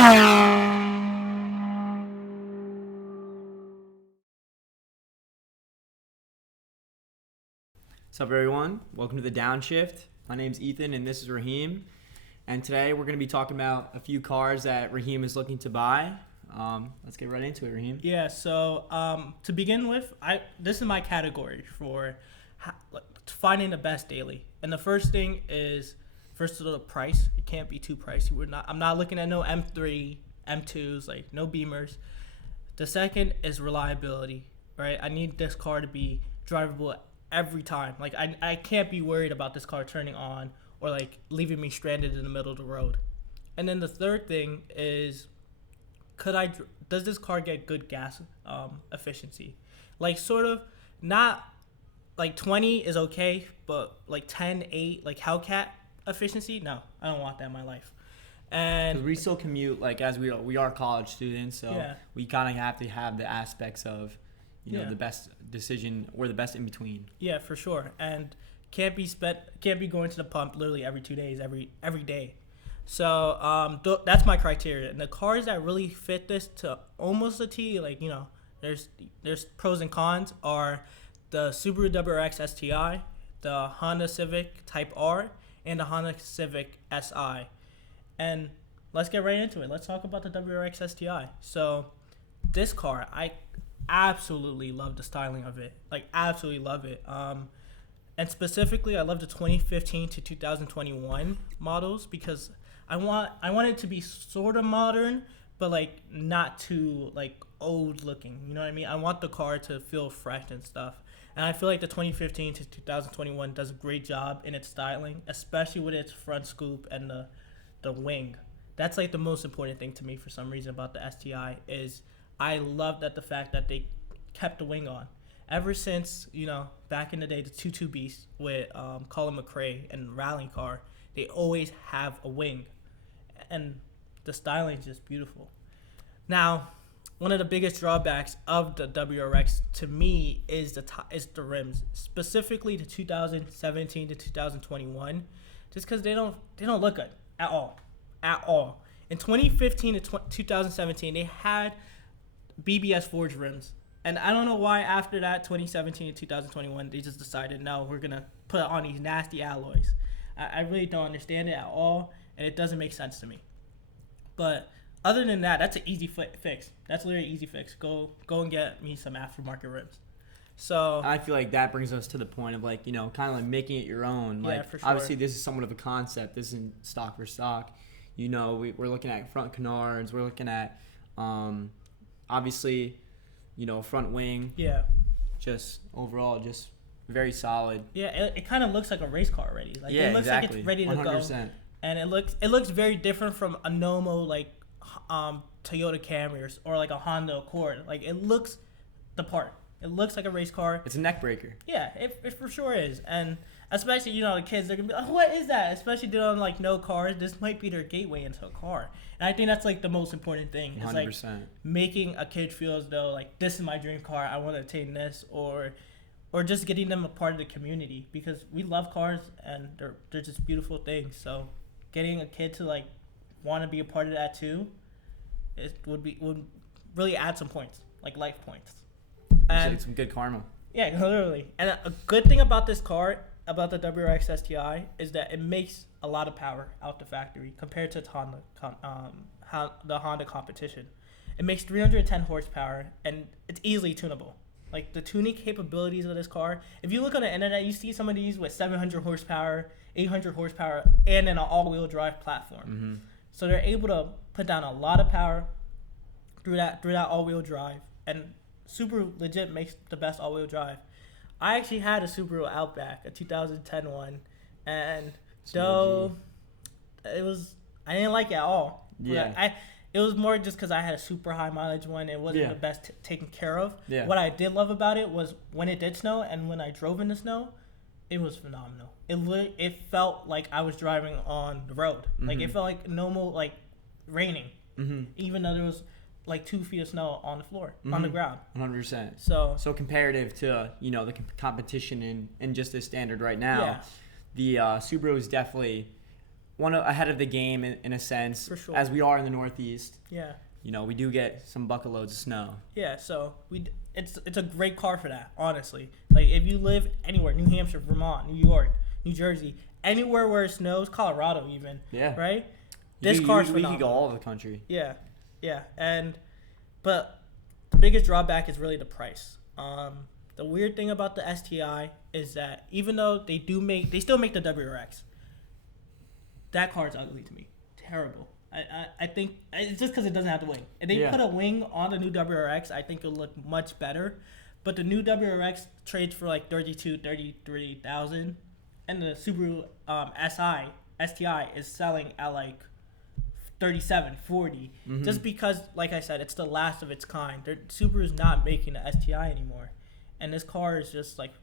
What's up, everyone? Welcome to the Downshift. My name's Ethan, and this is Rahim. And today we're going to be talking about a few cars that Rahim is looking to buy. Let's get right into it, Rahim. Yeah, so to begin with, this is my category for finding the best daily. And the first thing is, first of all, the price. It can't be too pricey. I'm not looking at no M3, M2s, like no Beamers. The second is reliability, right? I need this car to be drivable every time. Like I can't be worried about this car turning on or like leaving me stranded in the middle of the road. And then the third thing is, does this car get good gas efficiency? Like sort of not like 20 is okay, but like 10, 8, like Hellcat efficiency? No, I don't want that in my life. And we still commute, like as we are college students, so yeah. We kind of have to have the aspects of, Yeah. the best decision or the best in between. Yeah, for sure. And can't be going to the pump literally every 2 days, every day. So that's my criteria. And the cars that really fit this to almost a T, like there's pros and cons, are the Subaru WRX STI, the Honda Civic Type R, and the Honda Civic Si. And let's get right into it. Let's talk about the WRX STI. So this car, I absolutely love the styling of it. Like absolutely love it. And specifically, I love the 2015 to 2021 models because I want it to be sort of modern, but like not too like old looking. You know what I mean? I want the car to feel fresh and stuff. And I feel like the 2015 to 2021 does a great job in its styling, especially with its front scoop and the wing. That's like the most important thing to me for some reason about the STI is I love the fact that they kept the wing on. Ever since, back in the day, the 2.2 Beast with Colin McRae and Rallying Car, they always have a wing. And the styling is just beautiful. Now, one of the biggest drawbacks of the WRX to me is the rims, specifically the 2017 to 2021, just because they don't look good at all. In 2015 to 2017, they had BBS forged rims, and I don't know why after that 2017 to 2021 they just decided, no, we're gonna put on these nasty alloys. I really don't understand it at all, and it doesn't make sense to me. But other than that, that's an easy fix. That's literally an easy fix. Go and get me some aftermarket rims. So I feel like that brings us to the point of like, kind of like making it your own. Yeah, Like, for sure. Obviously this is somewhat of a concept. This isn't stock for stock. We're looking at front canards. We're looking at, obviously, front wing. Yeah. Just overall, just very solid. Yeah, it kind of looks like a race car already. Like Yeah, it looks exactly. like it's ready to 100%. go. And it looks very different from a normal like Toyota Camry or like a Honda Accord. Like it looks the part. It looks like a race car. It's a neck breaker. Yeah, it for sure is. And especially, the kids, they're going to be like, oh, what is that? Especially they don't like no cars. This might be their gateway into a car. And I think that's like the most important thing. 100%. It's like making a kid feel as though like this is my dream car. I want to attain this, or just getting them a part of the community, because we love cars and they're just beautiful things. So getting a kid to like want to be a part of that too, it would really add some points, like life points. And It's some good karma. yeah, literally. And a good thing about this car, about the WRX STI, is that it makes a lot of power out the factory compared to the Honda competition. It makes 310 horsepower, and it's easily tunable. Like the tuning capabilities of this car, if you look on the internet, you see some of these with 700 horsepower, 800 horsepower, and then an all-wheel drive platform. Mm-hmm. So they're able to put down a lot of power through that all-wheel drive, and Subaru legit makes the best all-wheel drive. I actually had a Subaru Outback, a 2010 one, and though I didn't like it at all. Yeah. It was more just because I had a super high mileage one. It wasn't the best taken care of. Yeah. What I did love about it was when it did snow and when I drove in the snow, it was phenomenal. It felt like I was driving on the road. Mm-hmm. Like it felt like normal, like raining, even though there was like 2 feet of snow on the floor, on the ground. 100%. So comparative to, the competition and just the standard right now, yeah. the Subaru is definitely ahead of the game in a sense, For sure. as we are in the Northeast. Yeah. You know, we do get some bucket loads of snow. Yeah, so it's a great car for that, honestly. Like if you live anywhere, New Hampshire, Vermont, New York, New Jersey, anywhere where it snows, Colorado even. Yeah. Right? This car's we phenomenal. could go all over the country. Yeah. Yeah. But the biggest drawback is really the price. The weird thing about the STI is that even though they still make the WRX, that car is ugly to me. Terrible. I think it's just because it doesn't have the wing. If they put a wing on the new WRX, I think it'll look much better. But the new WRX trades for like 33,000, and the Subaru STI is selling at like 37, 40. Just because, like I said, it's the last of its kind. Subaru's not making the STI anymore, and this car is just like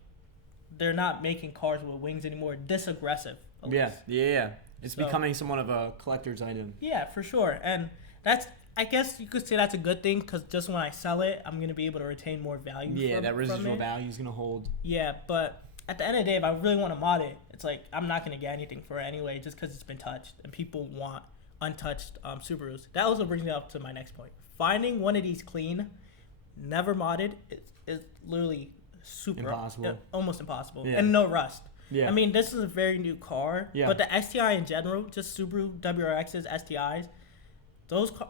they're not making cars with wings anymore. This aggressive. Yeah. It's becoming somewhat of a collector's item. Yeah, for sure. And I guess you could say that's a good thing because just when I sell it, I'm going to be able to retain more value. Yeah, that residual value is going to hold. Yeah, but at the end of the day, if I really want to mod it, it's like I'm not going to get anything for it anyway just because it's been touched. And people want untouched Subarus. That also brings me up to my next point. Finding one of these clean, never modded, is literally impossible. Almost impossible. Yeah. And no rust. Yeah. I mean, this is a very new car, but the STI in general, just Subaru WRXs, STIs,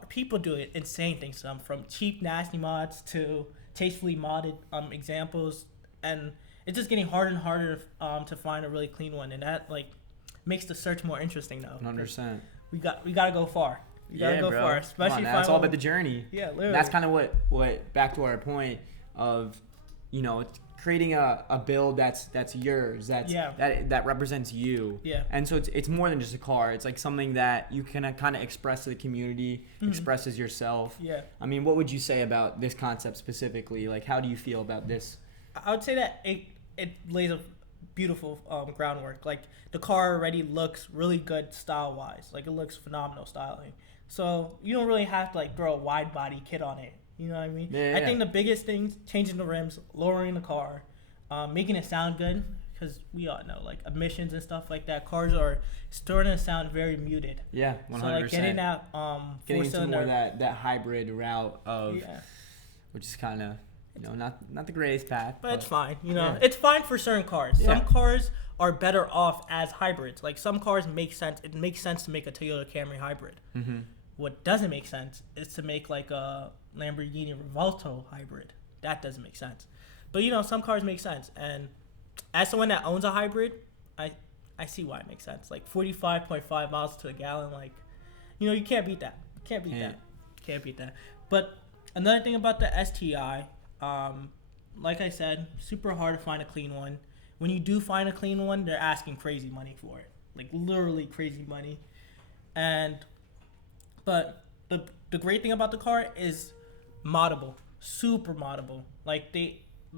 people do it insane things to them, from cheap nasty mods to tastefully modded examples, and it's just getting harder and harder to find a really clean one, and that like makes the search more interesting though. 100%. We gotta go far. We gotta go far, especially if it's all about the journey. Yeah, literally. And that's kind of what back to our point of, you know, creating a build that's yours, that represents you. Yeah. And so it's more than just a car. It's like something that you can kind of express to the community, expresses yourself. Yeah. I mean, what would you say about this concept specifically? Like, how do you feel about this? I would say that it lays a beautiful groundwork. Like the car already looks really good style wise. Like it looks phenomenal styling. So you don't really have to like throw a wide body kit on it. You know what I mean? I think the biggest things, changing the rims, lowering the car, making it sound good, because we all know, like, emissions and stuff like that, cars are starting to sound very muted. Yeah, 100%. So, like, getting that getting into more that hybrid route of, which is kind of, you know, not the greatest path. But it's fine, you know. It's fine for certain cars. Some cars are better off as hybrids. Like, some cars make sense. It makes sense to make a Toyota Camry hybrid. What doesn't make sense is to make, like, a Lamborghini Revuelto hybrid. That doesn't make sense. But you know, some cars make sense, and as someone that owns a hybrid, I see why it makes sense. Like 45.5 miles to a gallon, like, you know, you can't beat that. Can't beat that. But another thing about the STI, like I said, super hard to find a clean one. When you do find a clean one, they're asking crazy money for it, like literally crazy money. But the great thing about the car is moddable, super moddable. Like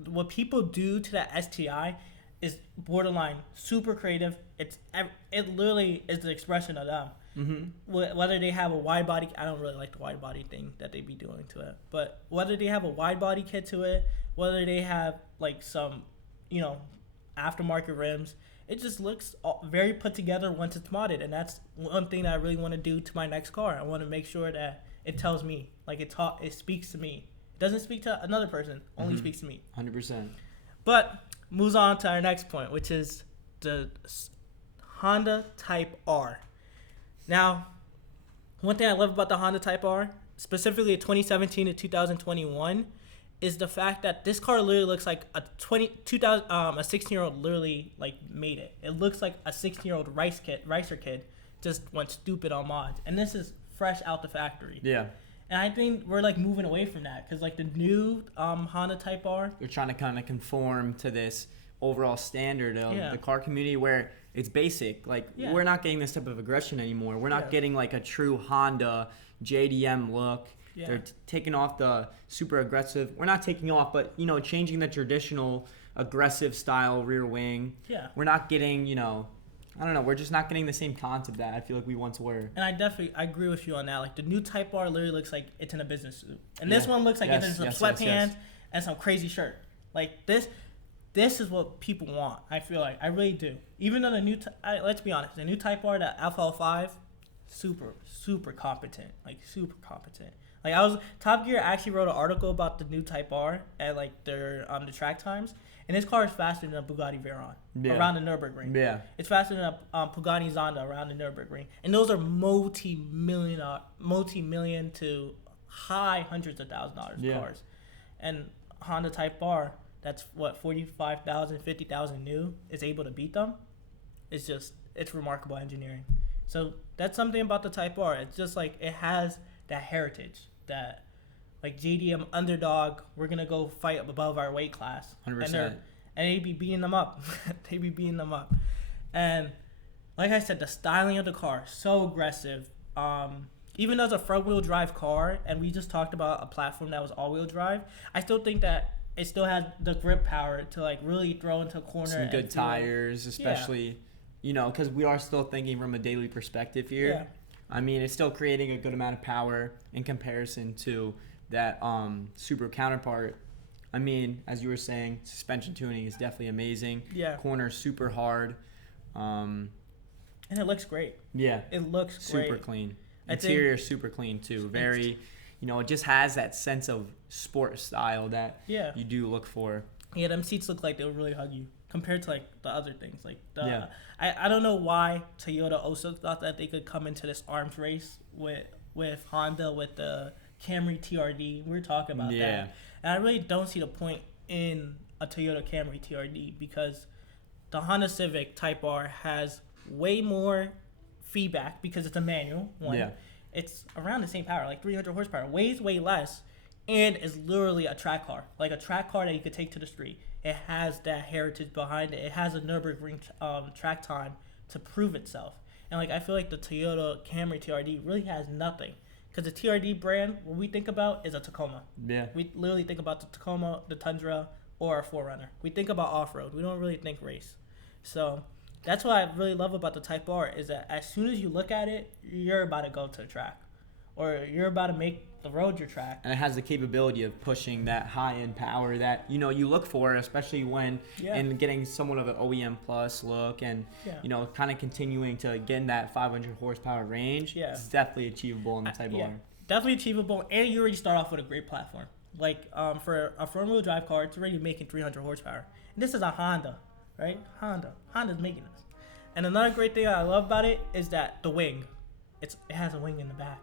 what people do to that STI is borderline super creative. It literally is the expression of them. Whether they have a wide body, I don't really like the wide body thing that they be doing to it, but whether they have a wide body kit to it, whether they have like some, you know, aftermarket rims, it just looks very put together once it's modded. And that's one thing that I really want to do to my next car. I want to make sure that it tells me, like it speaks to me. It doesn't speak to another person, only speaks to me. 100%. But moves on to our next point, which is the Honda Type R. Now, one thing I love about the Honda Type R, specifically 2017 to 2021, is the fact that this car literally looks like a 16-year-old literally like made it. It looks like a 16-year-old ricer kid just went stupid on mods, and this is fresh out the factory. Yeah. And I think we're like moving away from that because like the new Honda Type R, they're trying to kind of conform to this overall standard of the car community where it's basic. Like we're not getting this type of aggression anymore. We're not getting like a true Honda JDM look. Yeah. They're taking off the super aggressive. We're not taking off, but you know, changing the traditional aggressive style rear wing. Yeah. We're not getting, you know, I don't know. We're just not getting the same concept that I feel like we once were. And I agree with you on that. Like the new Type R literally looks like it's in a business suit, and this one looks like it's in some sweatpants and some crazy shirt. Like this, this is what people want. I feel like I really do. Even though let's be honest, the new Type R, the Alpha 05, super competent, like super competent. Like Top Gear actually wrote an article about the new Type R and like their the track times, and his car is faster than a Bugatti Veyron around the Nürburgring. Yeah, it's faster than a Pagani Zonda around the Nürburgring, and those are multi-million to high hundreds of $1,000s cars, and Honda Type R, that's what 45,000, 50,000 new, is able to beat them. It's remarkable engineering. So that's something about the Type R. It's just like it has that heritage that, like, JDM underdog, we're gonna go fight above our weight class. 100%. And they be beating them up. And like I said, the styling of the car, so aggressive. Even though it's a front-wheel drive car, and we just talked about a platform that was all-wheel drive, I still think that it still has the grip power to like really throw into a corner. Some good tires, especially, because we are still thinking from a daily perspective here. Yeah. I mean, it's still creating a good amount of power in comparison to that Subaru counterpart. I mean, as you were saying, suspension tuning is definitely amazing. Yeah. Corners super hard. And it looks great. Yeah. It looks great. Super clean. Interior super clean too. Very, it just has that sense of sport style that you do look for. Yeah, them seats look like they'll really hug you compared to like the other things. Like I don't know why Toyota also thought that they could come into this arms race with Honda with the Camry TRD. We were talking about that. And I really don't see the point in a Toyota Camry TRD because the Honda Civic Type R has way more feedback because it's a manual one. Yeah. It's around the same power, like 300 horsepower, weighs way less, and is literally a track car, like a track car that you could take to the street. It has that heritage behind it. It has a Nürburgring track time to prove itself. And like I feel like the Toyota Camry TRD really has nothing. Because the TRD brand, what we think about is a Tacoma. Yeah. We literally think about the Tacoma, the Tundra, or a 4Runner. We think about off-road. We don't really think race. So that's what I really love about the Type R is that as soon as you look at it, you're about to go to the track. Or you're about to make the road your track. And it has the capability of pushing that high-end power that, you look for, especially when in getting somewhat of an OEM plus look and, kind of continuing to get in that 500 horsepower range. Yeah. It's definitely achievable in the Type R. Definitely achievable. And you already start off with a great platform. Like, for a front-wheel drive car, it's already making 300 horsepower. And this is a Honda, right? Honda's making this. And another great thing I love about it is that the wing. It has a wing in the back.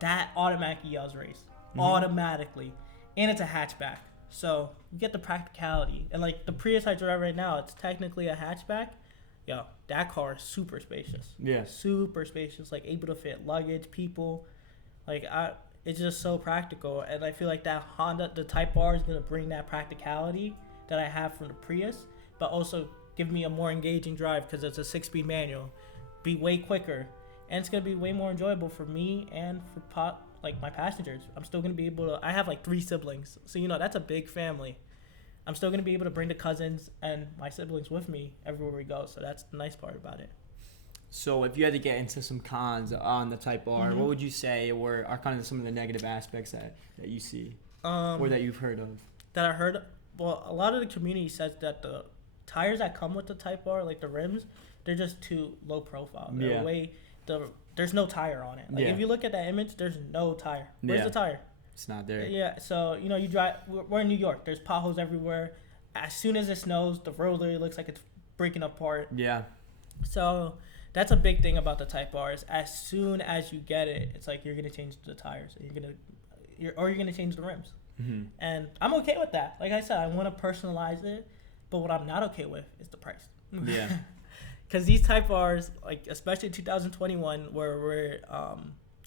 That automatically yells race. Automatically. And it's a hatchback. So you get the practicality. And like the Prius I drive right now, it's technically a hatchback. Yo, that car is super spacious. Yeah. Super spacious. Like able to fit luggage, people. Like it's just so practical. And I feel like that Honda, the Type R is going to bring that practicality that I have from the Prius. But also give me a more engaging drive because it's a 6-speed manual. Be way quicker. And it's going to be way more enjoyable for me and for my passengers. I'm still going to be able to... I have like 3 siblings. So, that's a big family. I'm still going to be able to bring the cousins and my siblings with me everywhere we go. So that's the nice part about it. So if you had to get into some cons on the Type R, what would you say are kind of some of the negative aspects that you see or that you've heard of? That I heard... Well, a lot of the community says that the tires that come with the Type R, like the rims, they're just too low profile. They're there's no tire on it. Like if you look at that image, there's no tire. Where's the tire? It's not there. Yeah. So you drive. We're in New York. There's potholes everywhere. As soon as it snows, the road literally looks like it's breaking apart. Yeah. So that's a big thing about the Type R. Is as soon as you get it, it's like you're gonna change the tires. You're gonna change the rims. Mm-hmm. And I'm okay with that. Like I said, I want to personalize it, but what I'm not okay with is the price. Yeah. Because these Type Rs, like especially 2021, where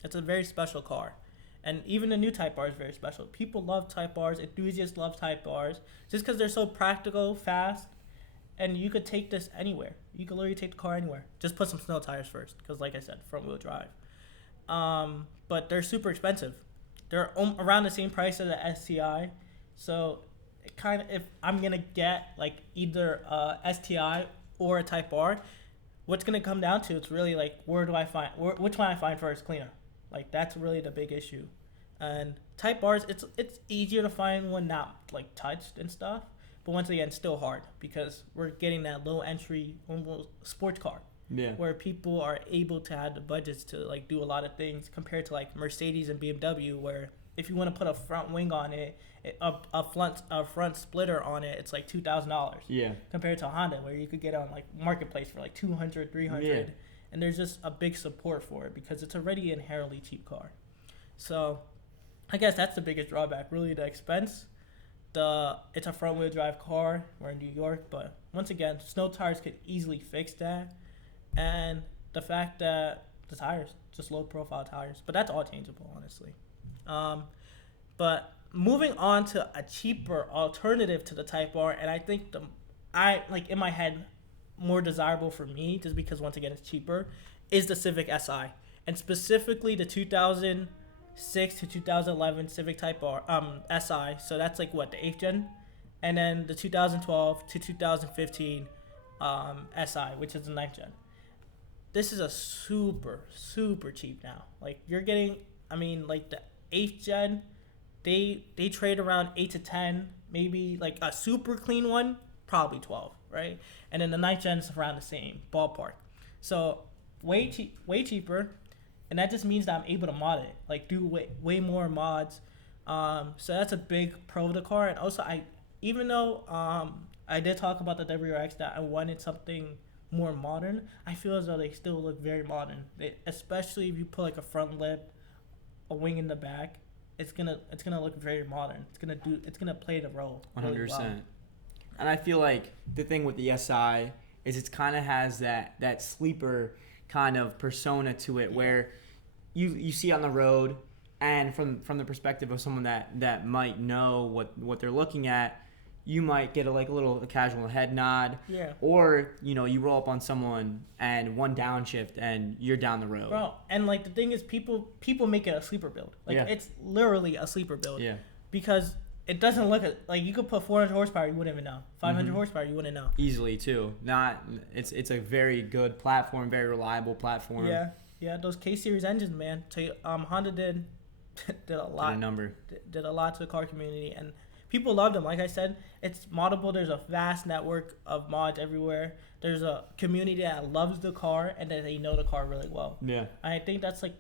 it's a very special car, and even the new Type R is very special. People love Type Rs. Enthusiasts love Type Rs just because they're so practical, fast, and you could take this anywhere. You could literally take the car anywhere. Just put some snow tires first, because like I said, front wheel drive. But they're super expensive. They're around the same price as the STI, so if I'm gonna get like either a STI or a Type R, what's going to come down to, it's really like, which one I find first cleaner. Like, that's really the big issue. And Type Rs, it's easier to find one not, like, touched and stuff. But once again, still hard because we're getting that low entry almost sports car. Yeah. Where people are able to have the budgets to like do a lot of things compared to like Mercedes and BMW, where if you want to put a front wing on it, a front splitter on it, it's like $2,000. Yeah. Compared to a Honda, where you could get on like marketplace for like 200, 300, Yeah. and there's just a big support for it because it's already an inherently cheap car. So, I guess that's the biggest drawback, really, the expense. It's a front wheel drive car. We're in New York, but once again, snow tires could easily fix that. And the fact that the tires, just low profile tires, but that's all changeable, honestly. But moving on to a cheaper alternative to the Type R, and I think in my head, more desirable for me, just because once again it's cheaper, is the Civic Si, and specifically the 2006 to 2011 Civic Type R Si. So that's like what, the 8th gen, and then the 2012 to 2015 Si, which is the 9th gen. This is a super cheap now. Like you're getting, like the 8th gen, they trade around 8 to 10, maybe like a super clean one, probably 12, right? And then the 9th gen is around the same ballpark. So way cheaper, and that just means that I'm able to mod it, like do way more mods. So that's a big pro of the car. And also even though I did talk about the WRX that I wanted something more modern, I feel as though they still look very modern. Especially if you put like a front lip, a wing in the back, it's gonna look very modern. It's gonna play the role. 100%. Really well. And I feel like the thing with the SI is it kind of has that sleeper kind of persona to it, where you see on the road, and from the perspective of someone that might know what they're looking at, you might get a little casual head nod. Yeah. Or, you roll up on someone and one downshift and you're down the road. Bro, and like the thing is, people make it a sleeper build. Like it's literally a sleeper build. Yeah. Because it doesn't look like you could put 400 horsepower, you wouldn't even know. 500 horsepower, you wouldn't know. Easily too. It's a very good platform, very reliable platform. Yeah. Those K series engines, man. Honda did a lot. Did a lot to the car community, and people loved them. Like I said, it's moddable. There's a vast network of mods everywhere. There's a community that loves the car and that they know the car really well. Yeah. I think that's like,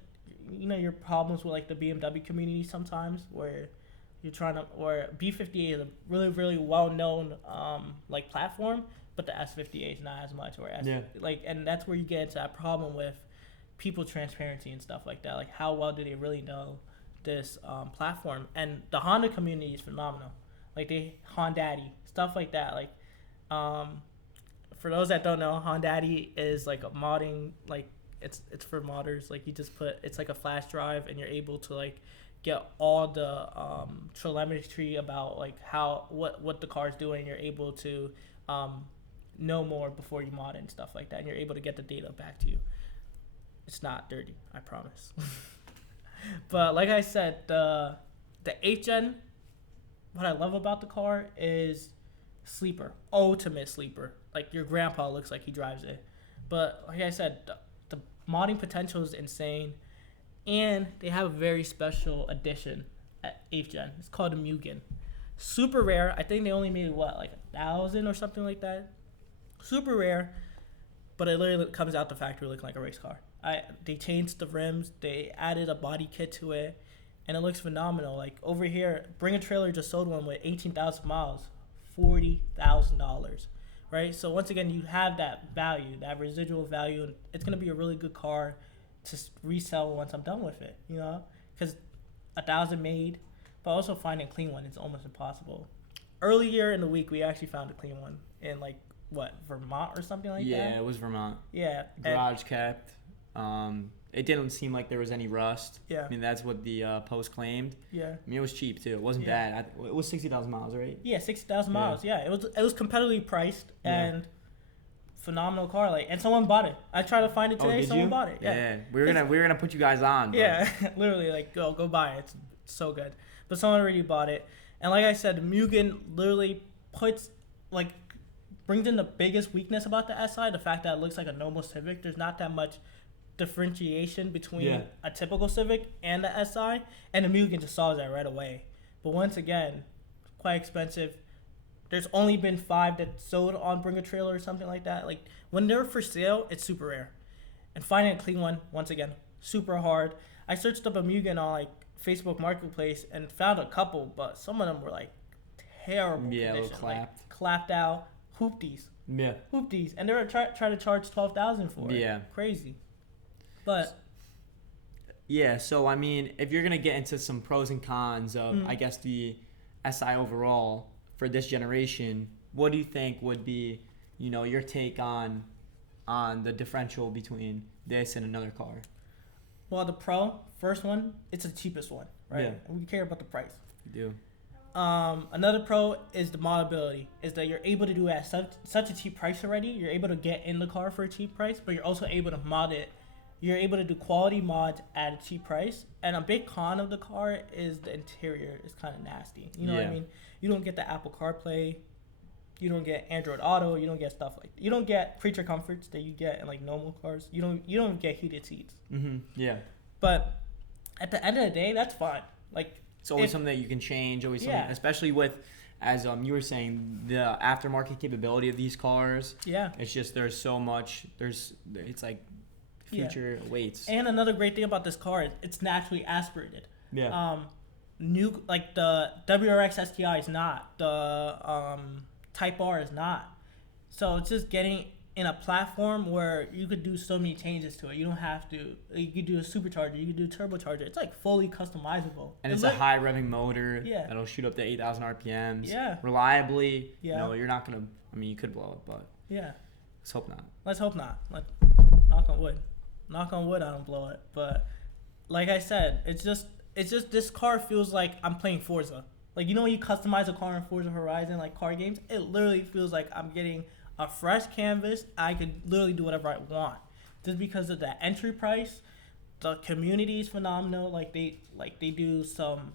your problems with like the BMW community sometimes, where you're trying to, or B58 is a really, really well-known like platform, but the S58 is not as much. Or and that's where you get into that problem with people transparency and stuff like that. Like, how well do they really know this platform? And the Honda community is phenomenal. Like Hondaddy, stuff like that. Like, for those that don't know, Hondaddy is like a modding, like it's for modders. Like you just it's like a flash drive, and you're able to like get all the telemetry about like what the car's doing. You're able to know more before you mod it and stuff like that, and you're able to get the data back to you. It's not dirty, I promise. But like I said, the 8th gen, what I love about the car is sleeper, ultimate sleeper. Like your grandpa looks like he drives it. But like I said, the modding potential is insane, and they have a very special edition at 8th gen. It's called a Mugen. Super rare. I think they only made like 1,000 or something like that. Super rare, but it literally comes out the factory looking like a race car. They changed the rims, they added a body kit to it, and it looks phenomenal. Like over here, Bring a Trailer just sold one with 18,000 miles, $40,000, right? So once again, you have that value, that residual value, and it's gonna be a really good car to resell once I'm done with it, because 1,000 made, but also finding a clean one is almost impossible. Earlier in the week, we actually found a clean one in Vermont or something like that. Yeah, it was Vermont. Yeah, garage kept. It didn't seem like there was any rust. Yeah. That's what the post claimed. Yeah. It was cheap too. It wasn't bad. It was 60,000 miles, right? Yeah, 60,000 miles. Yeah. It was competitively priced and phenomenal car. And someone bought it. I tried to find it today. Someone bought it. Yeah. We're gonna put you guys on. Yeah. Literally, go buy it. It's so good. But someone already bought it. And like I said, Mugen literally brings in the biggest weakness about the SI, the fact that it looks like a normal Civic. There's not that much differentiation between a typical Civic and the SI, and the Mugen just solves that right away. But once again, quite expensive. there's only been 5 that sold on Bring a Trailer or something like that. Like when they're for sale, it's super rare. And finding a clean one, once again, super hard. I searched up a Mugen on like Facebook Marketplace and found a couple, but some of them were like terrible condition, like clapped out, hoopties. Yeah. Hoopties, and they were trying to charge $12,000 for it. Yeah. Crazy. But yeah, so I mean, if you're gonna get into some pros and cons of, I guess, the SI overall for this generation, what do you think would be, your take on the differential between this and another car? Well, the Pro, first one, it's the cheapest one, right? Yeah. And we care about the price. You do. Another pro is the modability, is that you're able to do it at such a cheap price already. You're able to get in the car for a cheap price, but you're also able to mod it. You're able to do quality mods at a cheap price. And a big con of the car is the interior is kind of nasty. You know what I mean? You don't get the Apple CarPlay. You don't get Android Auto. You don't get stuff like that. You don't get creature comforts that you get in like normal cars. You don't get heated seats. Mm-hmm. Yeah. But at the end of the day, that's fine. Like, it's always something that you can change, always something, especially with, as you were saying, the aftermarket capability of these cars. Yeah. It's just there's so much, it's like future weights. And another great thing about this car is it's naturally aspirated. Yeah. New, like the WRX STI is not, the Type R is not. So it's just getting in a platform where you could do so many changes to it. You don't have to. You could do a supercharger. You could do a turbocharger. It's like fully customizable. And it's a high revving motor that'll shoot up to 8,000 RPMs. Yeah. Reliably. Yeah. You're not gonna. I mean, you could blow it, but let's hope not. Let's hope not. Knock on wood. Knock on wood. I don't blow it. But like I said, it's just this car feels like I'm playing Forza. Like, when you customize a car in Forza Horizon, like car games, it literally feels like I'm getting a fresh canvas. I could literally do whatever I want, just because of the entry price. The community is phenomenal. Like they do some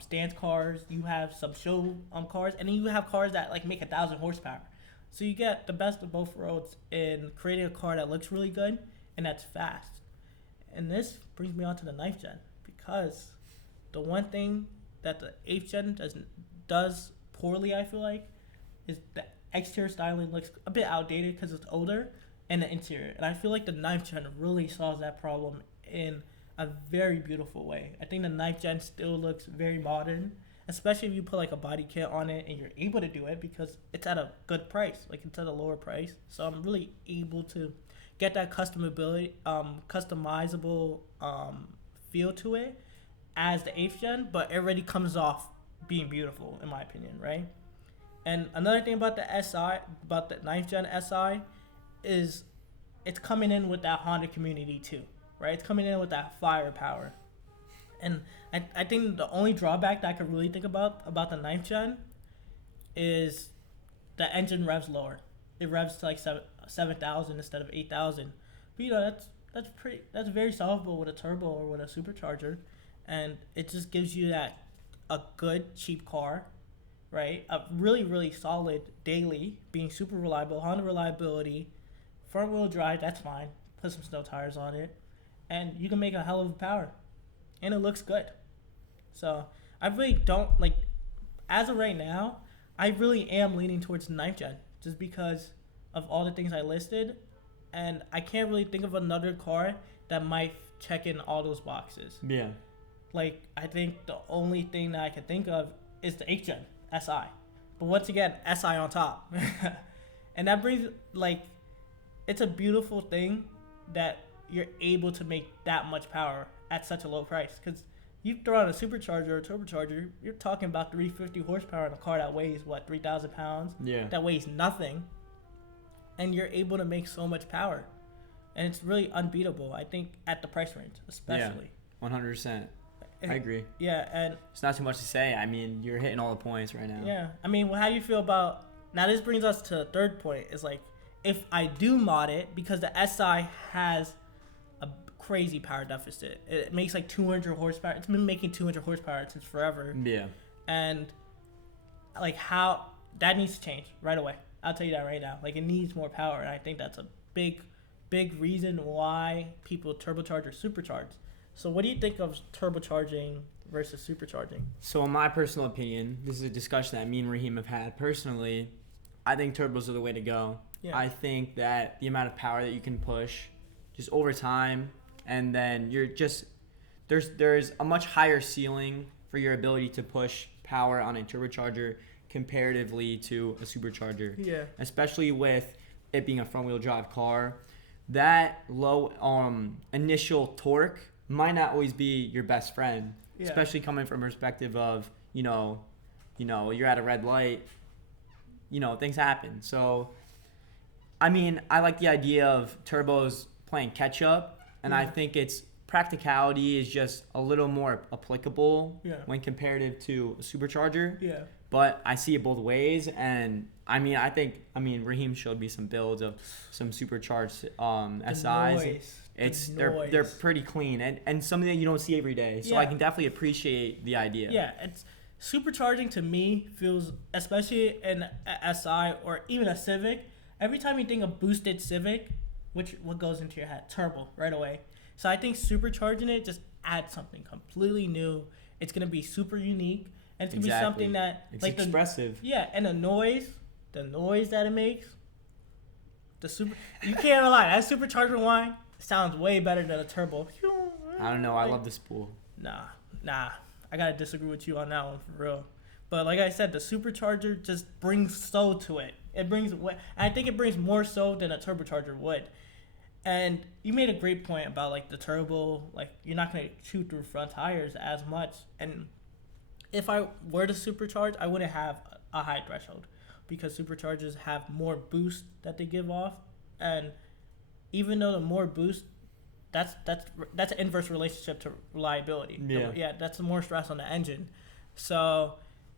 stance cars. You have some show cars, and then you have cars that like make 1,000 horsepower. So you get the best of both worlds in creating a car that looks really good and that's fast. And this brings me on to the 9th gen, because the one thing that the 8th gen does poorly, I feel like, is the exterior styling looks a bit outdated because it's older, and the interior. And I feel like the 9th gen really solves that problem in a very beautiful way. I think the 9th gen still looks very modern, especially if you put like a body kit on it and you're able to do it because it's at a good price. Like, it's at a lower price. So I'm really able to get that customizable feel to it as the 8th gen, but it already comes off being beautiful, in my opinion, right? And another thing about the SI, about the 9th gen SI, is it's coming in with that Honda community too, right? It's coming in with that firepower. And I think the only drawback that I could really think about the 9th gen is the engine revs lower. It revs to like 7,000 instead of 8,000. But that's very solvable with a turbo or with a supercharger. And it just gives you a good, cheap car, right? A really, really solid daily, being super reliable, Honda reliability, front wheel drive, that's fine. Put some snow tires on it, and you can make a hell of a power, and it looks good. So I really don't, as of right now, I really am leaning towards the 9th gen, just because of all the things I listed, and I can't really think of another car that might check in all those boxes. Yeah. I think the only thing that I can think of is the 8th gen SI. But once again, SI on top. And that brings, it's a beautiful thing that you're able to make that much power at such a low price. Because you throw on a supercharger or a turbocharger, you're talking about 350 horsepower in a car that weighs, 3,000 pounds? Yeah. That weighs nothing. And you're able to make so much power. And it's really unbeatable, I think, at the price range, especially. Yeah, 100%. I agree. Yeah, and it's not too much to say. I mean, you're hitting all the points right now. Yeah. I mean, how do you feel about... Now, this brings us to the third point. Is if I do mod it, because the SI has a crazy power deficit. It makes 200 horsepower. It's been making 200 horsepower since forever. Yeah. And, how... That needs to change right away. I'll tell you that right now. It needs more power. And I think that's a big reason why people turbocharge or supercharge. So what do you think of turbocharging versus supercharging? So in my personal opinion, this is a discussion that me and Rahim have had personally. I think turbos are the way to go. Yeah. I think that the amount of power that you can push just over time, and then you're just there's a much higher ceiling for your ability to push power on a turbocharger comparatively to a supercharger. Yeah. Especially with it being a front wheel drive car. That low initial torque might not always be your best friend, especially coming from a perspective of, you're at a red light, things happen. So, I mean, I like the idea of turbos playing catch up, and I think its practicality is just a little more applicable when comparative to a supercharger. Yeah. But I see it both ways, and I mean, Rahim showed me some builds of some supercharged SIs. They're pretty clean and something that you don't see every day. So I can definitely appreciate the idea. Yeah, it's supercharging to me feels, especially in a SI or even a Civic. Every time you think of boosted Civic, what goes into your head? Turbo right away. So I think supercharging it just adds something completely new. It's gonna be super unique, and it's gonna be something that it's like expressive. And the noise that it makes. You can't lie. That supercharger whine sounds way better than a turbo. I don't know. I love the spool. Nah. I gotta disagree with you on that one for real. But like I said, the supercharger just brings soul to it. I think it brings more soul than a turbocharger would. And you made a great point about like the turbo, like you're not gonna shoot through front tires as much. And if I were to supercharge, I wouldn't have a high threshold because superchargers have more boost that they give off, and even though the more boost, that's an inverse relationship to reliability. That's more stress on the engine. So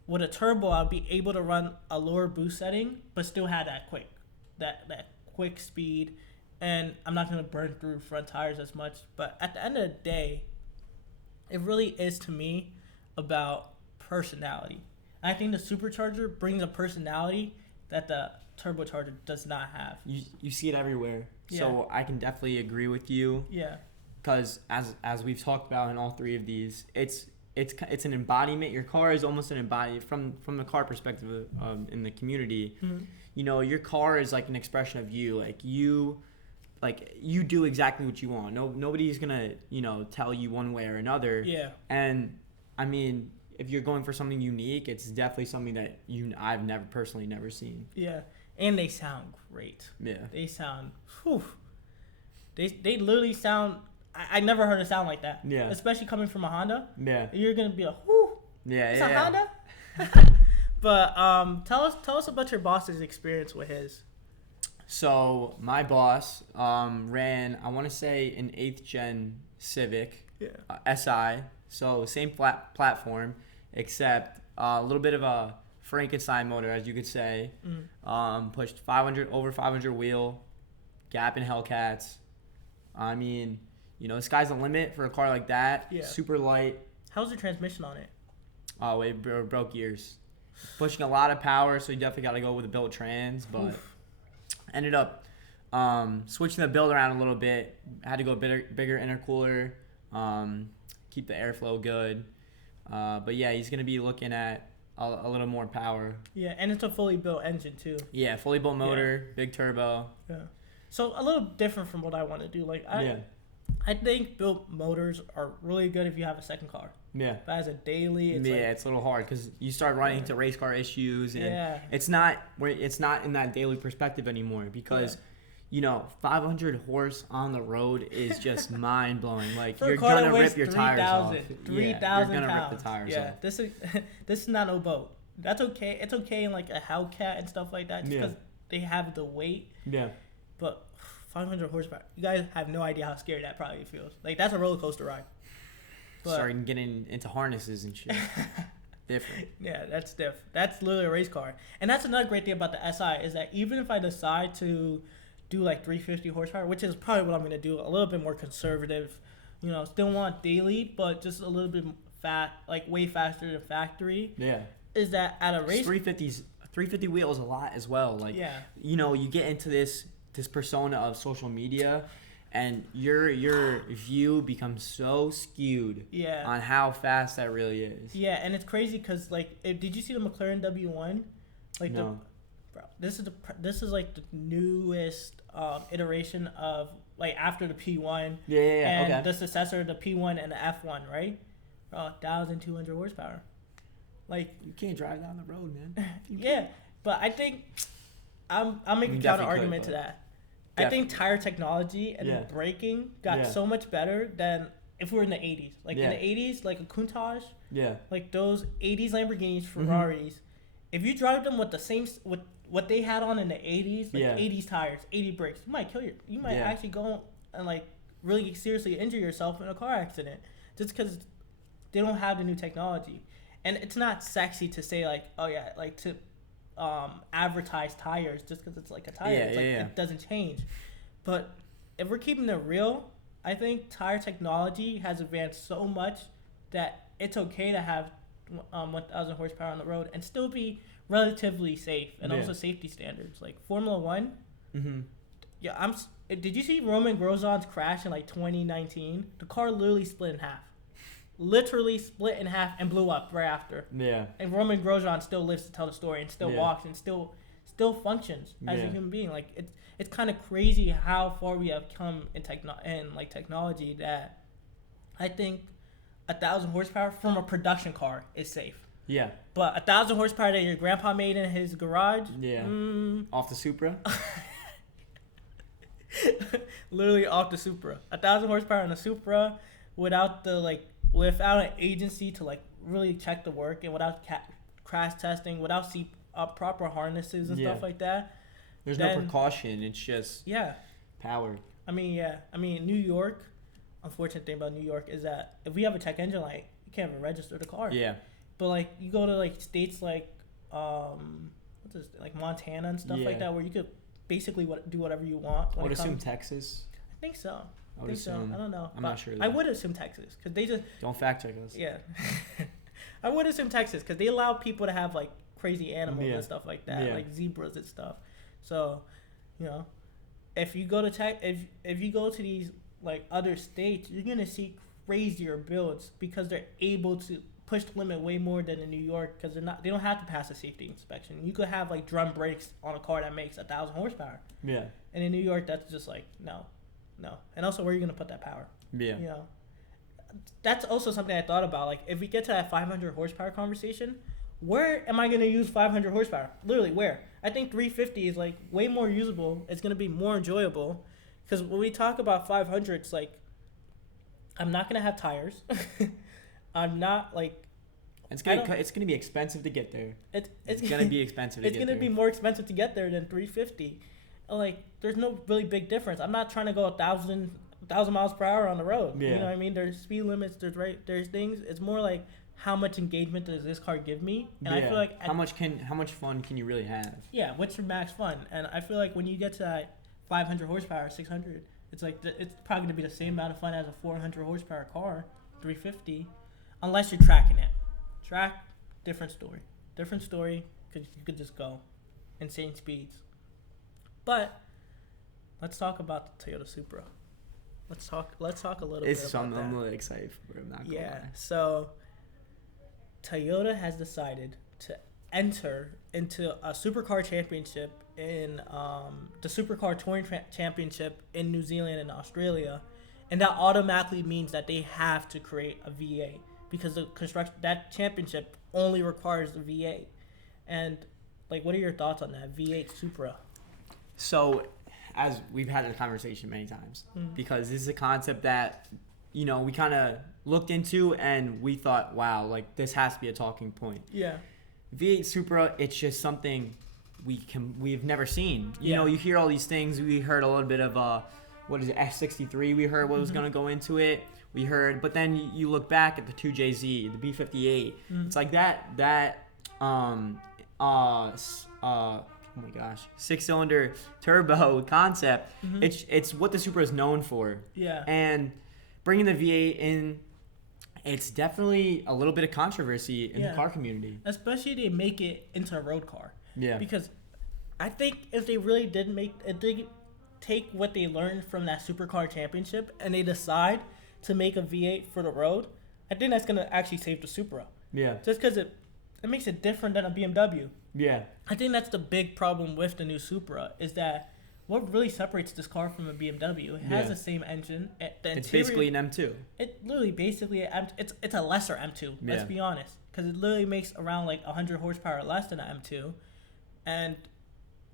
with a turbo, I'll be able to run a lower boost setting, but still have that quick speed, and I'm not gonna burn through front tires as much. But at the end of the day, it really is to me about personality. I think the supercharger brings a personality that the turbocharger does not have. You see it everywhere. So I can definitely agree with you. Yeah. Because as we've talked about in all three of these, it's an embodiment. Your car is almost an embodiment from the car perspective in the community. Mm-hmm. Your car is like an expression of you. You do exactly what you want. Nobody's gonna tell you one way or another. Yeah. And I mean, if you're going for something unique, it's definitely something that I've personally never seen. Yeah, and they sound great. Yeah, they sound. Whew, they literally sound. I never heard a sound like that. Yeah, especially coming from a Honda. Yeah, you're gonna be like, whew. Yeah, it's a Honda. But tell us about your boss's experience with his. So my boss ran, I want to say, an 8th gen Civic SI. So same platform, except a little bit of a Frankenstein motor, as you could say. Pushed 500 wheel, gap in Hellcats. I mean, the sky's the limit for a car like that. Yeah. Super light. How's the transmission on it? Oh, it broke gears. Pushing a lot of power, so you definitely got to go with a built trans, but ended up switching the build around a little bit. Had to go bigger intercooler, keep the airflow good. But yeah, he's going to be looking at a little more power. Yeah, and it's a fully built engine too. Yeah, fully built motor, big turbo. Yeah. So a little different from what I want to do. I think built motors are really good if you have a second car. Yeah. But as a daily, it's a little hard because you start running into race car issues, and it's not in that daily perspective anymore because 500 horse on the road is just mind blowing. Like you're gonna rip your tires off. 3,000 you're gonna pounds. rip the tires off. This is not no boat. That's okay. It's okay in like a Hellcat and stuff like that, just because they have the weight. Yeah. But 500 horsepower. You guys have no idea how scary that probably feels. Like that's a roller coaster ride. Starting getting into harnesses and shit. Different. Yeah, that's different. That's literally a race car. And that's another great thing about the SI is that even if I decide to do like 350 horsepower, which is probably what I'm going to do, a little bit more conservative, still want daily, but just a little bit way faster than factory. Yeah. Is that at a race? 350 wheel is a lot as well. Like, you get into this persona of social media, and your view becomes so skewed Yeah. on how fast that really is. Yeah, and it's crazy because like, did you see the McLaren W1? Like No. bro, this is like the newest iteration of like after the P1 Yeah. and Okay. the successor of the P1 and the F1, right? 1,200 horsepower. Like, You can't drive down the road, man. yeah, but I think I'm making You a definitely counter argument could, to but- that. I think tire technology and Yeah. braking got Yeah. so much better than if we were in the 80s. Like Yeah. in the 80s, like a Countach, Yeah. like those 80s Lamborghinis, Mm-hmm. Ferraris. If you drive them with the same with what they had on in the 80s, like Yeah. 80s tires, 80 brakes, you might you might Yeah. actually go and like really seriously injure yourself in a car accident just because they don't have the new technology. And it's not sexy to say like, oh yeah, like to advertise tires just because it's like a tire. Yeah, It's like yeah. it doesn't change. But if we're keeping it real, I think tire technology has advanced so much that it's okay to have 1,000 horsepower on the road and still be relatively safe and Yeah. also safety standards. Like Formula One, Mm-hmm. yeah, did you see Roman Grosjean's crash in like 2019? The car literally split in half. Literally split in half and blew up right after. Yeah. And Roman Grosjean still lives to tell the story and still Yeah. walks and still functions as a Yeah. human being. Like it's kind of crazy how far we have come in technology that I think 1,000 horsepower from a production car is safe. Yeah. But 1,000 horsepower that your grandpa made in his garage, Yeah. Off the Supra. literally off the Supra. 1,000 horsepower in a Supra without an agency to like really check the work and without crash testing, without proper harnesses and Yeah. stuff like that. There's Then- no precaution. It's just Yeah. power. I mean, New York, unfortunate thing about New York is that if we have a check engine light, you can't even register the car. Yeah. But like you go to like states like like Montana and stuff Yeah. like that where you could basically do whatever you want. I When would it assume comes, Texas. I think so. I would think so. assume. I don't know. I'm But not sure, I though. would assume Texas because they just Don't fact check us. yeah. I would assume Texas because they allow people to have like crazy animals Yeah. and stuff like that, Yeah. like zebras and stuff. So, if you go to if you go to these like other states, you're gonna see crazier builds because they're able to push the limit way more than in New York because they don't have to pass a safety inspection. You could have like drum brakes on a car that makes 1,000 horsepower, Yeah. and in New York that's just like no. And also where are you gonna put that power? Yeah. That's also something I thought about. Like, if we get to that 500 horsepower conversation, where am I going to use 500 horsepower? Literally, where? I think 350 is, like, way more usable. It's going to be more enjoyable. Because when we talk about 500, it's like, I'm not going to have tires. I'm not, like... It's gonna be expensive to get there. It's gonna be expensive to it's get going to there. be more expensive to get there than 350. Like, there's no really big difference. I'm not trying to go 1,000 miles per hour on the road. Yeah. You know what I mean? There's speed limits. There's things. It's more like how much engagement does this car give me? And I feel like how much fun can you really have? yeah, what's your max fun? And I feel like when you get to that 500 horsepower, 600, it's like it's probably gonna be the same amount of fun as a 400 horsepower car, 350, unless you're tracking it. Track, different story. Different story because you could just go insane speeds. But let's talk about the Toyota Supra. Let's talk a little bit about I'm that. really excited for it. I'm not gonna Yeah. lie. So Toyota has decided to enter into a supercar championship in the supercar touring championship in New Zealand and Australia, and that automatically means that they have to create a VA because that championship only requires a VA. And like, what are your thoughts on that V8 Supra? So, as we've had a conversation many times, because this is a concept that, we kind of looked into and we thought, wow, like this has to be a talking point. Yeah. V8 Supra, it's just something we've never seen. Yeah. You hear all these things. We heard a little bit of what is it, S63? We heard what was going to go into it. We heard, but then you look back at the 2JZ, the B58. It's like oh my gosh, 6-cylinder turbo concept. It's what the Supra is known for. Yeah. And bringing the V8 in, it's definitely a little bit of controversy in the car community. Especially they make it into a road car. Yeah. Because I think if they really did take what they learned from that supercar championship and they decide to make a V8 for the road, I think that's gonna actually save the Supra. Yeah. Just because it makes it different than a BMW. Yeah. I think that's the big problem with the new Supra is that what really separates this car from a BMW, it has the same engine. It's basically an M2. It literally basically it's a lesser M2. Let's be honest, because it literally makes around like 100 horsepower less than an M2, and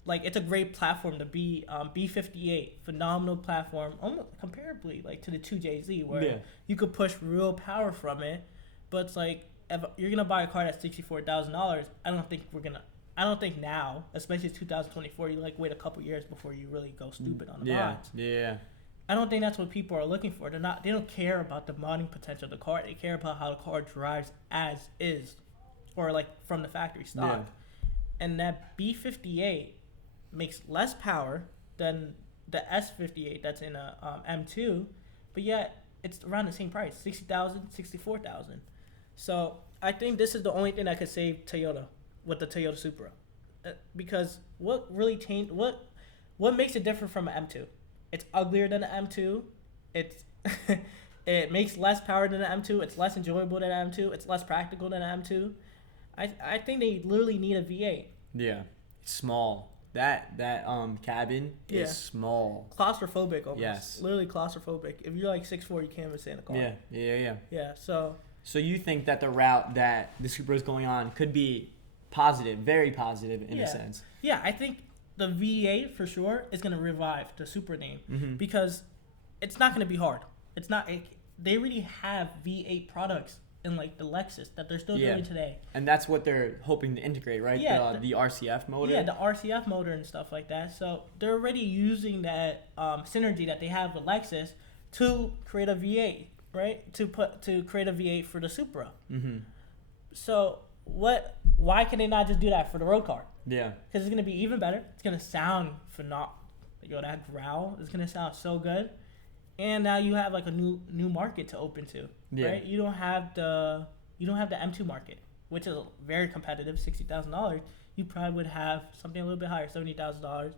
like it's a great platform to be B58, phenomenal platform, almost comparably like to the 2JZ where you could push real power from it, but it's like if you're gonna buy a car that's $64,000, I don't think now, especially 2024, you like wait a couple years before you really go stupid on the mods. Yeah. I don't think that's what people are looking for. They don't care about the modding potential of the car. They care about how the car drives as is, or like from the factory stock. Yeah. And that B58 makes less power than the S58 that's in a M2, but yet it's around the same price, $60,000, $64,000. So I think this is the only thing that could save Toyota with the Toyota Supra, because what really changed, what makes it different from an M2? It's uglier than an M2. It's it makes less power than an M2. It's less enjoyable than an M2. It's less practical than an M2. I think they literally need a V8. Yeah, it's small. That cabin is small. Claustrophobic almost. Yes. Literally claustrophobic. If you're like 6'4", you can't even stay in a car. Yeah. Yeah. So you think that the route that the Supra is going on could be positive, very positive in a sense? Yeah, I think the V8 for sure is going to revive the Supra name because it's not going to be hard. It's not. They already have V8 products in like the Lexus that they're still doing today. And that's what they're hoping to integrate, right? Yeah, the RCF motor. Yeah, the RCF motor and stuff like that. So they're already using that synergy that they have with Lexus to create a V8, right? To create a V8 for the Supra. Mm-hmm. So why can they not just do that for the road car? Yeah. Because it's going to be even better. It's going to sound phenomenal. That growl is going to sound so good. And now you have like a new market to open to, right? You don't have the M2 market, which is very competitive, $60,000. You probably would have something a little bit higher, $70,000.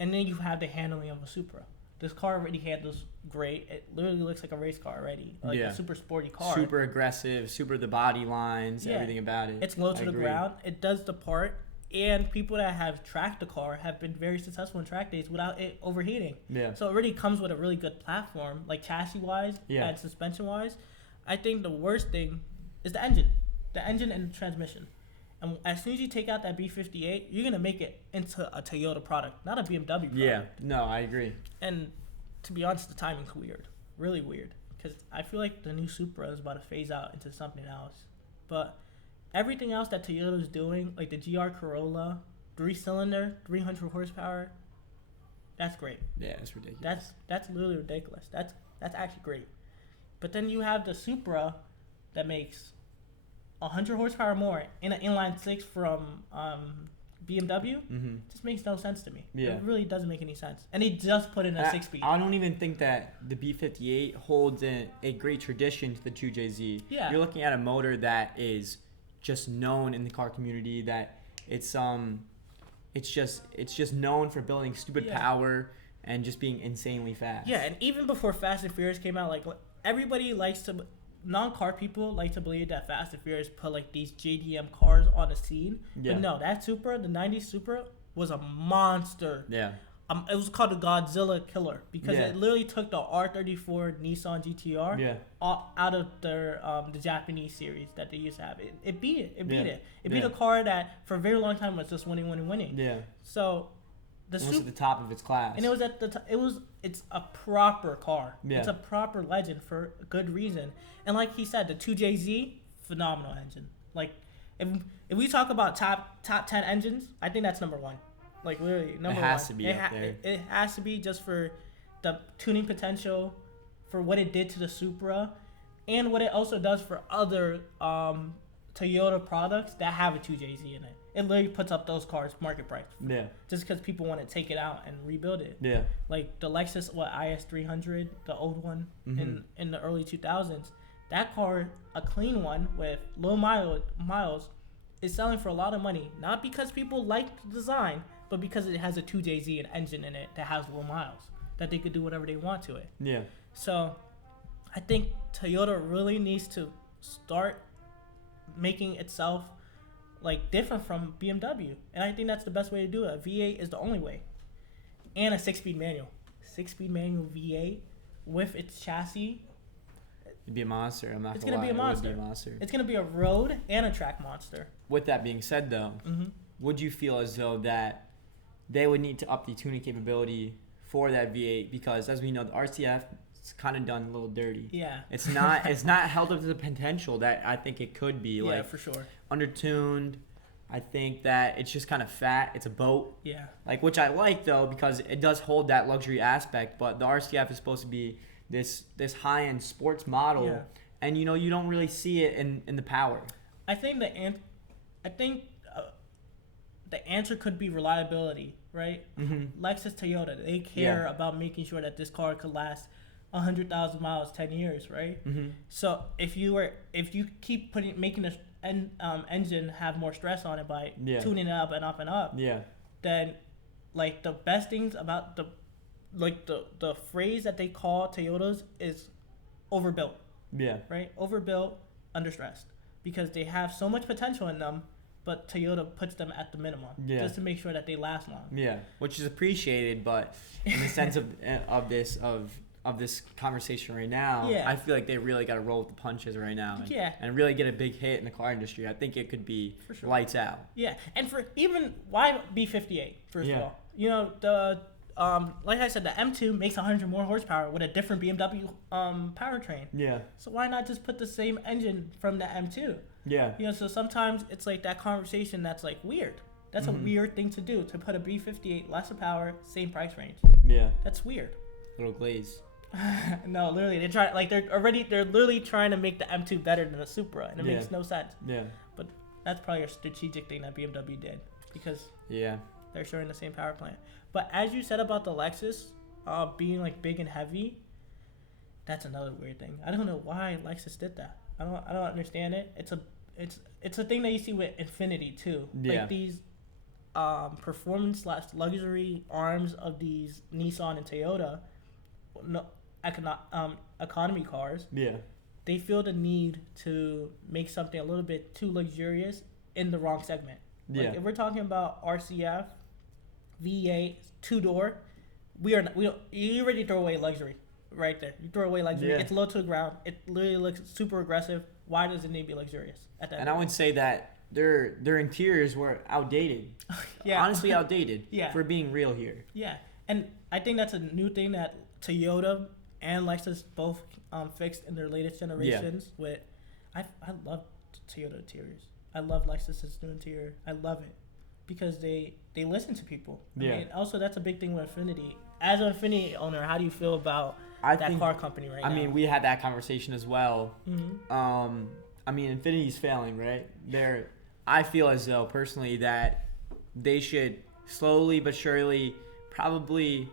And then you have the handling of a Supra. This car already handles great. It literally looks like a race car already, like a super sporty car. Super aggressive, super the body lines, everything about it. It's low to the ground. It does the part. And people that have tracked the car have been very successful in track days without it overheating. Yeah. So it already comes with a really good platform, like chassis-wise and suspension-wise. I think the worst thing is the engine and the transmission. And as soon as you take out that B58, you're going to make it into a Toyota product, not a BMW product. Yeah, no, I agree. And to be honest, the timing's weird, really weird, because I feel like the new Supra is about to phase out into something else. But everything else that Toyota's doing, like the GR Corolla, 3-cylinder, 300 horsepower, that's great. Yeah, it's ridiculous. That's literally ridiculous. That's actually great. But then you have the Supra that makes 100 horsepower more in an inline six from BMW. Just makes no sense to me. Yeah. It really doesn't make any sense. And they just put in a 6-speed. I don't even think that the B58 holds a great tradition to the 2JZ. Yeah. You're looking at a motor that is just known in the car community, that it's just known for building stupid power and just being insanely fast. Yeah, and even before Fast and Furious came out, like everybody likes to, non-car people like to believe that Fast and Furious put like these JDM cars on the scene. Yeah. But no, that Supra, the 90s Supra, was a monster. Yeah. It was called the Godzilla Killer because it literally took the R34 Nissan GTR out of their the Japanese series that they used to have. It beat it. It beat it. It beat a car that for a very long time was just winning. Yeah. So it was at the top of its class. And it was at the it's a proper car. Yeah. It's a proper legend for a good reason. And like he said, the 2JZ, phenomenal engine. Like if we talk about top 10 engines, I think that's number one. Like literally number one. It has to be up there. It has to be just for the tuning potential, for what it did to the Supra, and what it also does for other Toyota products that have a 2JZ in it. It literally puts up those cars market price. Yeah. Just because people want to take it out and rebuild it. Yeah. Like the Lexus IS300, the old one in the early 2000s. That car, a clean one with low miles, is selling for a lot of money. Not because people like the design, but because it has a 2JZ and engine in it that has low miles, that they could do whatever they want to it. Yeah. So I think Toyota really needs to start making itself like different from BMW, and I think that's the best way to do it. A V8 is the only way, and a 6-speed manual. 6-speed manual V8 with its chassis. It'd be a monster. I'm not It's gonna gonna lie. be a monster. It would be a monster. It's gonna be a road and a track monster. With that being said, though, would you feel as though that they would need to up the tuning capability for that V8? Because as we know, the RCF is kind of done a little dirty. Yeah. It's not held up to the potential that I think it could be. Yeah, Like for sure. undertuned. I think that it's just kind of fat. It's a boat. Yeah. Like, which I like though, because it does hold that luxury aspect. But the RCF is supposed to be this high end sports model, Yeah. and you don't really see it in the power. I think the answer could be reliability, right? Lexus, Toyota, they care about making sure that this car could last 100,000 miles, 10 years, right? So if you keep making the engine have more stress on it by tuning it up and up and up, then like the best things about the phrase that they call Toyotas is overbuilt. Yeah. Right? Overbuilt, understressed. Because they have so much potential in them, but Toyota puts them at the minimum just to make sure that they last long. Yeah, which is appreciated, but in the sense of this conversation right now, I feel like they really got to roll with the punches right now and really get a big hit in the car industry. I think it could be lights out. Yeah, and for even why B58 first of all, the like I said, the M2 makes 100 more horsepower with a different BMW powertrain. Yeah. So why not just put the same engine from the M2? Yeah. So sometimes it's like that conversation that's like weird. That's a weird thing to do, to put a B58 lesser power, same price range. Yeah. That's weird. Little glaze. No, literally, they're literally trying to make the M2 better than the Supra, and it makes no sense. Yeah. But that's probably a strategic thing that BMW did, because they're sharing the same power plant. But as you said about the Lexus being like big and heavy, that's another weird thing. I don't know why Lexus did that. I don't understand it. It's a thing that you see with Infiniti too. Yeah. Like these performance / luxury arms of these Nissan and Toyota, economy cars. Yeah. They feel the need to make something a little bit too luxurious in the wrong segment. Like if we're talking about RCF, V8, 2-door, you already throw away luxury right there. You throw away luxury. It's low to the ground. It literally looks super aggressive. Why does it need to be luxurious at that? And I would say that their interiors were outdated. Honestly outdated. For being real here. Yeah. And I think that's a new thing that Toyota and Lexus both fixed in their latest generations. With I love Toyota interiors. I love Lexus's new interior. I love it because they listen to people. I mean, also that's a big thing with Infiniti. As an Infiniti owner, how do you feel about that car company right now? I mean, we had that conversation as well. I mean, Infiniti's failing, right? I feel as though personally that they should slowly but surely probably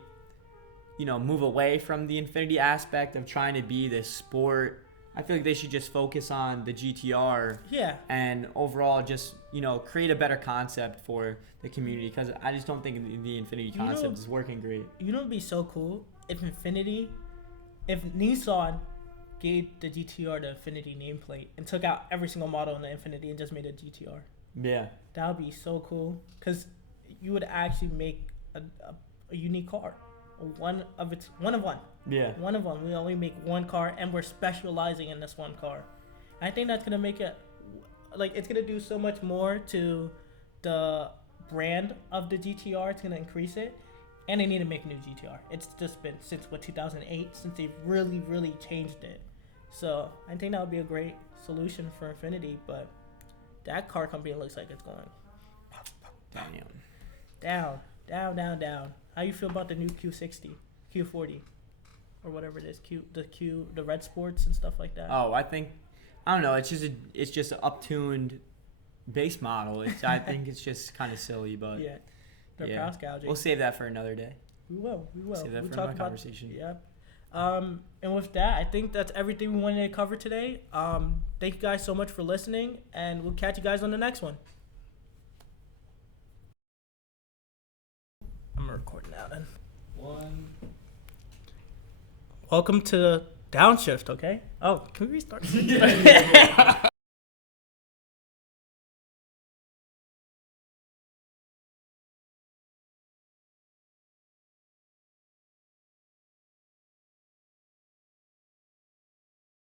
move away from the Infiniti aspect of trying to be this sport. I feel like they should just focus on the GTR. Yeah. And overall just, create a better concept for the community, because I just don't think the Infiniti concept is working great. It would be so cool if Nissan gave the GTR the Infiniti nameplate and took out every single model in the Infiniti and just made a GTR. Yeah. That would be so cool, because you would actually make a unique car. One of one. Yeah. One of one. We only make one car, and we're specializing in this one car. I think that's gonna make it it's gonna do so much more to the brand of the GTR. It's gonna increase it, and they need to make a new GTR. It's just been since 2008 since they've really, really changed it. So I think that would be a great solution for Infiniti, but that car company looks like it's going down. How you feel about the new Q60, Q40, or whatever it is, the red sports and stuff like that? Oh, I don't know. It's just an uptuned base model. I think it's just kind of silly, but they're price gouging. We'll save that for another day. We will. Save that for another conversation. And with that, I think that's everything we wanted to cover today. Thank you guys so much for listening, and we'll catch you guys on the next one. now then. 1. Welcome to Downshift, okay? Oh, can we restart?